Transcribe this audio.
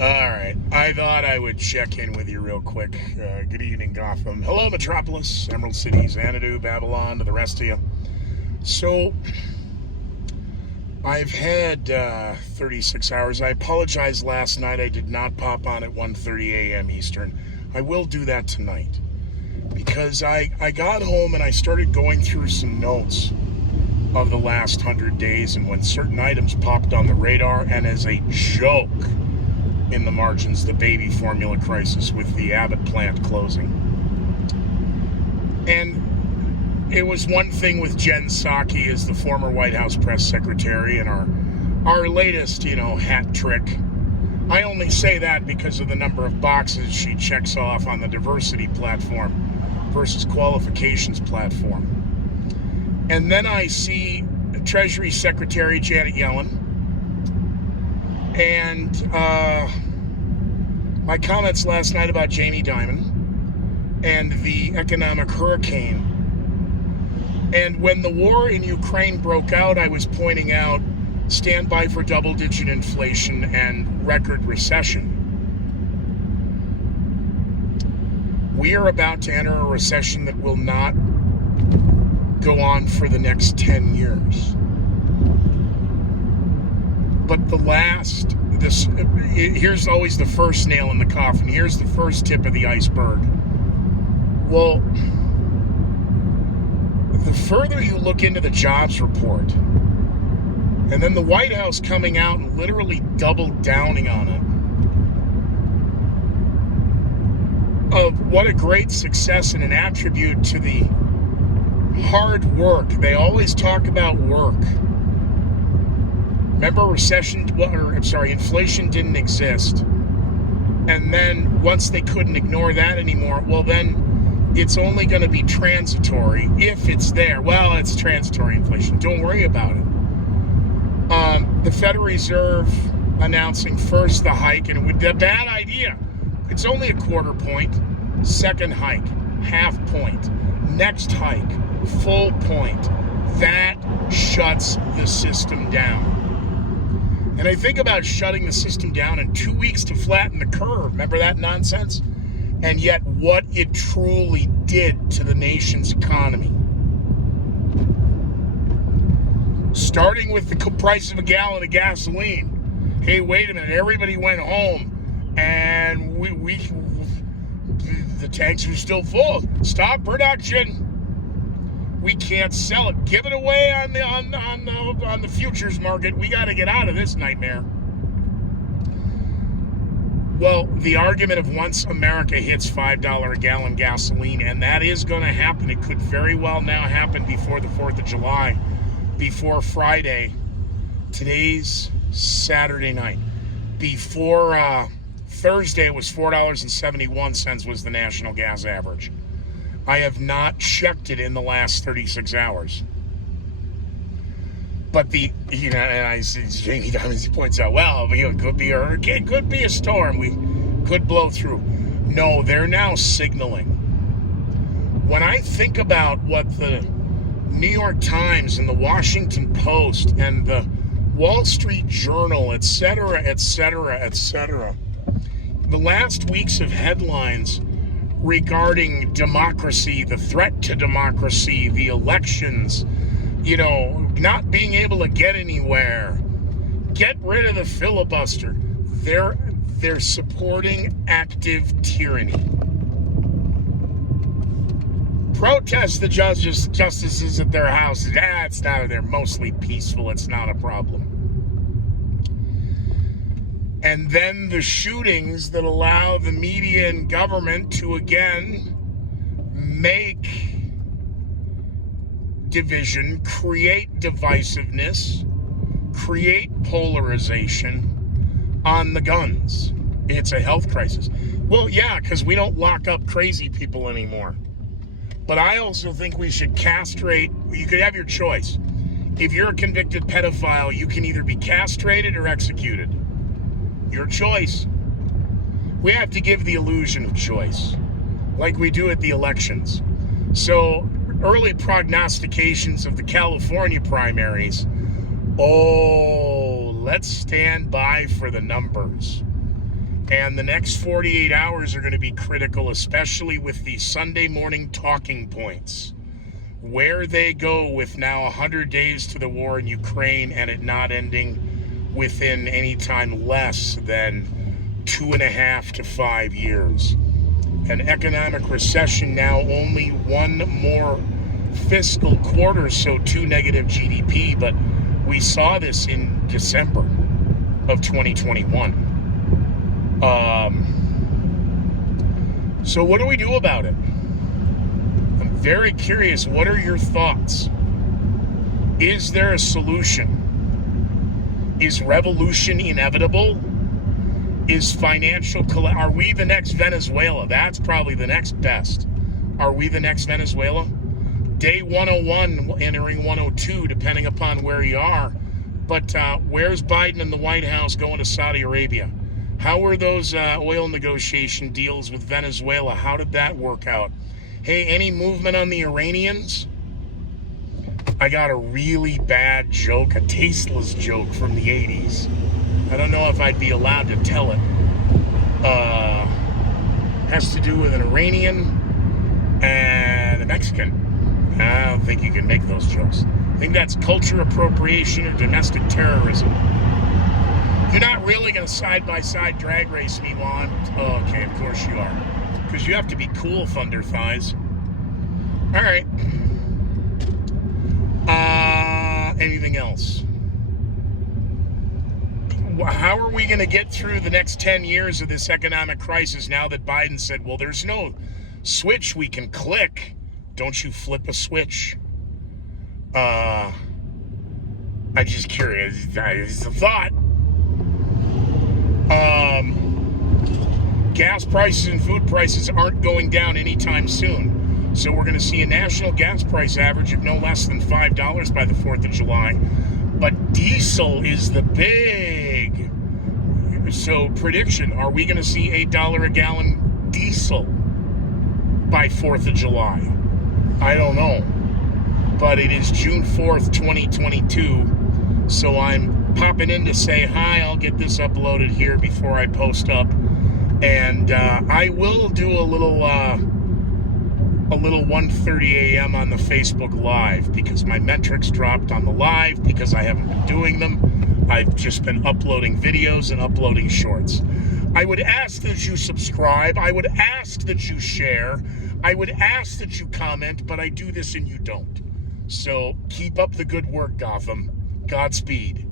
All right. I thought I would check in with you real quick. Good evening, Gotham. Hello, Metropolis, Emerald City, Xanadu, Babylon, to the rest of you. So, I've had 36 hours. I apologize last night. I did not pop on at 1:30 a.m. Eastern. I will do that tonight because I got home and I started going through some notes of the last 100 days and when certain items popped on the radar, and as a joke in the margins, the baby formula crisis with the Abbott plant closing. And it was one thing with Jen Psaki as the former White House press secretary and our latest, hat trick. I only say that because of the number of boxes she checks off on the diversity platform versus qualifications platform. And then I see Treasury Secretary Janet Yellen and my comments last night about Jamie Dimon and the economic hurricane. And when the war in Ukraine broke out, I was pointing out stand by for double-digit inflation and record recession. We are about to enter a recession that will not go on for the next 10 years. But here's always the first nail in the coffin. Here's the first tip of the iceberg. Well, the further you look into the jobs report, and then the White House coming out and literally double downing on it, of what a great success and an attribute to the hard work. They always talk about work. Remember, inflation didn't exist. And then once they couldn't ignore that anymore, well, then it's only going to be transitory if it's there. Well, it's transitory inflation. Don't worry about it. The Federal Reserve announcing first the hike, and with a bad idea. It's only a quarter point. Second hike, half point. Next hike, full point. That shuts the system down. And I think about shutting the system down in 2 weeks to flatten the curve. Remember that nonsense? And yet what it truly did to the nation's economy. Starting with the price of a gallon of gasoline. Hey, wait a minute. Everybody went home and the tanks are still full. Stop production. We can't sell it. Give it away on the futures market. We got to get out of this nightmare. Well, the argument of once America hits $5 a gallon gasoline, and that is going to happen. It could very well now happen before the 4th of July, before Friday. Today's Saturday night. Before Thursday, it was $4.71 was the national gas average. I have not checked it in the last 36 hours. But and I see Jamie Dimon points out, well, it could be a hurricane, could be a storm, we could blow through. No, they're now signaling. When I think about what the New York Times and the Washington Post and the Wall Street Journal, etc., the last weeks of headlines regarding democracy, the threat to democracy, the elections, not being able to get anywhere, get rid of the filibuster. They're supporting active tyranny. Protest the justices at their houses. It's not. They're mostly peaceful. It's not a problem. And then the shootings that allow the media and government to again make division, create divisiveness, create polarization on the guns. It's a health crisis. Well, yeah, because we don't lock up crazy people anymore. But I also think we should castrate. You could have your choice. If you're a convicted pedophile, you can either be castrated or executed. Your choice. We have to give the illusion of choice, like we do at the elections. So, early prognostications of the California primaries. Oh, let's stand by for the numbers. And the next 48 hours are going to be critical, especially with the Sunday morning talking points. Where they go with now 100 days to the war in Ukraine and it not ending within any time less than 2.5 to 5 years. An economic recession now, only one more fiscal quarter, so 2 negative GDP, but we saw this in December of 2021. So what do we do about it? I'm very curious. What are your thoughts? Is there a solution? Is revolution inevitable? Is financial are we the next Venezuela? That's probably the next best. Are we the next Venezuela? Day 101 entering 102, depending upon where you are. But where's Biden in the White House going to Saudi Arabia? How were those oil negotiation deals with Venezuela? How did that work out? Hey, any movement on the Iranians? I got a really bad joke, a tasteless joke from the 80s. I don't know if I'd be allowed to tell it. Has to do with an Iranian and a Mexican. I don't think you can make those jokes. I think that's culture appropriation or domestic terrorism. You're not really going to side-by-side drag race me while I'm... Oh, okay, of course you are. Because you have to be cool, Thunder Thighs. All right. Anything else? How are we going to get through the next 10 years of this economic crisis now that Biden said, well, there's no switch we can click. Don't you flip a switch? I'm just curious. It's a thought. Gas prices and food prices aren't going down anytime soon. So we're going to see a national gas price average of no less than $5 by the 4th of July. But diesel is the big. So prediction, are we going to see $8 a gallon diesel by 4th of July? I don't know. But it is June 4th, 2022. So I'm popping in to say hi. I'll get this uploaded here before I post up. And I will do a little 1:30 a.m. on the Facebook Live because my metrics dropped on the live because I haven't been doing them. I've just been uploading videos and uploading shorts. I would ask that you subscribe. I would ask that you share. I would ask that you comment, but I do this and you don't. So keep up the good work, Gotham. Godspeed.